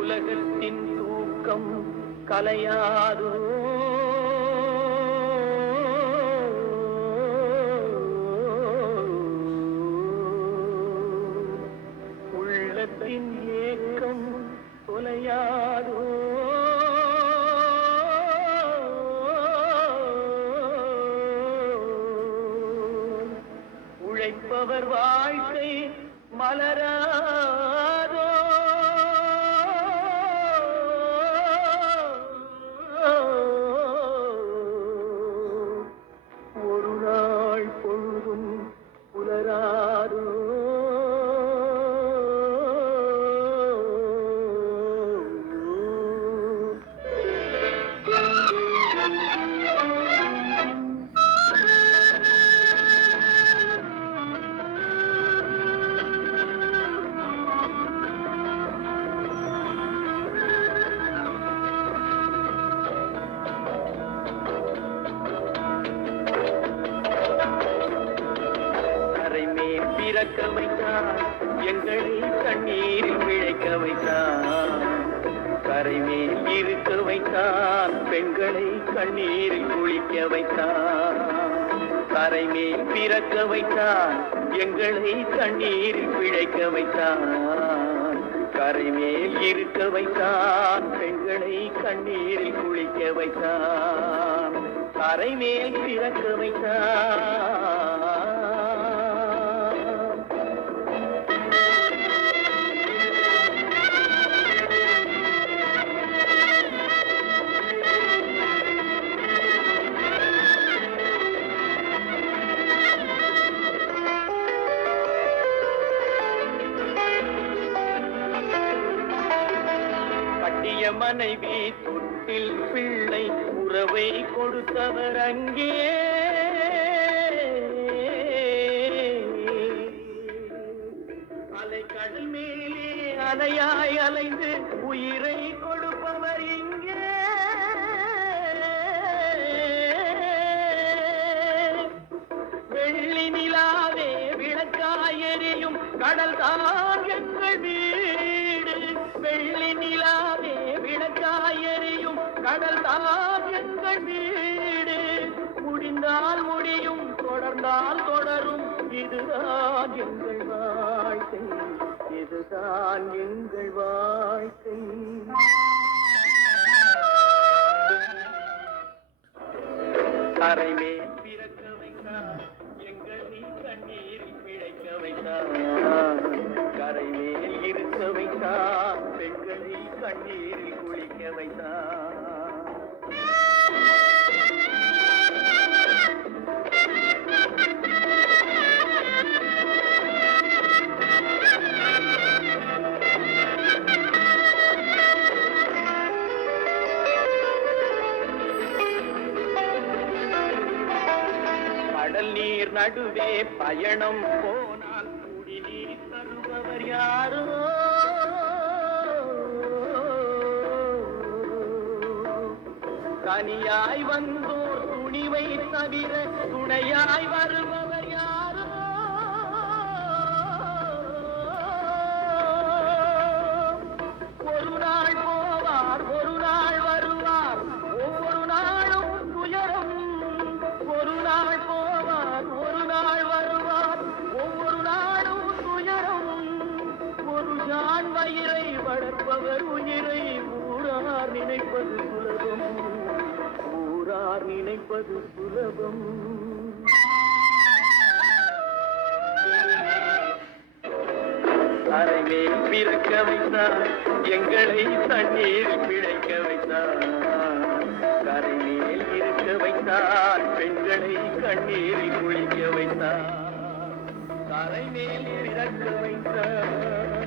உலகத்தின் தூக்கம் கலையாதோ உள்ளத்தின் ஏக்கம் தொலையாதோ உழைப்பவர் வாழ்க்கை மலராதோ ஒரு நாள் பொழுதும் புலராதோ பிறக்க வைத்தான் எங்களை தண்ணீரில் விழைக்க வைத்தான் கரைமேல் இருக்க வைத்தான் பெண்களை கண்ணீரில் குளிக்க வைத்தான் கரைமேல் பிறக்க வைத்தான் எங்களை தண்ணீரில் விழைக்க வைத்தான் கரைமேல் இருக்க வைத்தான் பெண்களை கண்ணீரில் குளிக்க வைத்தான் கரைமேல் பிறக்க வைத்தான் மனைவி தொட்டில் பிள்ளை உறவை கொடுத்தவர் அங்கே அலைக்கடல் மேலே அலையாய் அலைந்து உயிரை கொடுப்பவர் இங்கே வெள்ளி நிலாவே விளக்காய் எரியும் கடல் தான் எங்கள் வீடு வெள்ளி நிலாவே விளக்காயறியும் கடல் தான் எங்கள் வீடு முடிந்தால் முடியும் தொடர்ந்தால் தொடரும் இதுதான் எங்கள் வாழ்க்கை இதுதான் எங்கள் வாழ்க்கை கரைமே பிறக்க வைத்தார் எங்களை கண்ணீரில் பிழைக்க வைத்தார் கரைமேல் இருக்க வைத்தார் பெண்களை கண்ணீரில் குளிக்க வைத்தார் கடல் நீர் நடுவே பயணம் போனால் குடிநீர் தருபவர் யாரோ தனியாய் வந்தோர் துணிவை தவிர துணையாய் வருபவர் யாரோ ஒரு நாள் போவார் ஒரு நாள் வருவார் ஒவ்வொரு நாளும் துயரம் ஒரு நாள் போவார் ஒரு நாள் வருவார் ஒவ்வொரு நாளும் துயரம் ஒரு ஜான் வயிறை வளர்ப்பவர் உயிரை ஊரார் நினைப்பது சுலபம் ஊரார் நினைப்பது சுலபம் கரைமேல் பிறக்க வைத்தார் எங்களை தண்ணீரில் பிழைக்க வைத்தார் கரைமேல் இருக்க வைத்தார் பெண்களை கண்ணீரில் குளிக்க வைத்தார் கரைமேல் பிறக்க வைத்தார்